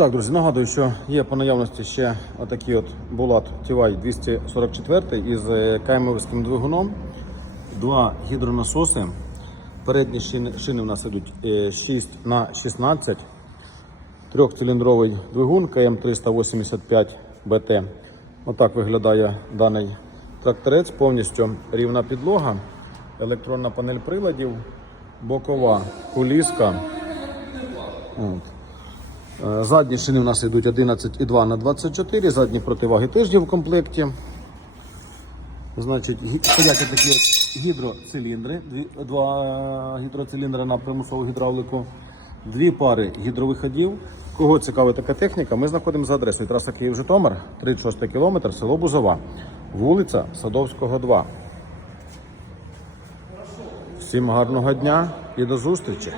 Так, друзі, нагадую, що є по наявності ще отакий от Булат TY 244 із е, каймовським двигуном. Два гідронасоси. Передні шини, шини у нас ідуть е, 6 на 16 Трьохциліндровий двигун КМ385 БТ. Отак виглядає даний тракторець, повністю рівна підлога, електронна панель приладів, бокова куліска. От. Е, Задні шини у нас йдуть 11,2 на 24, задні противаги теж є в комплекті. Значить, стоять такі от гідроциліндри, два гідроциліндри на примусову гідравлику, дві пари гідровиходів. Кого цікавить така техніка, ми знаходимося за адресою траса Київ-Житомир, 36 кілометр, село Бузова, вулиця Садовського, 2. Всім гарного дня і до зустрічі!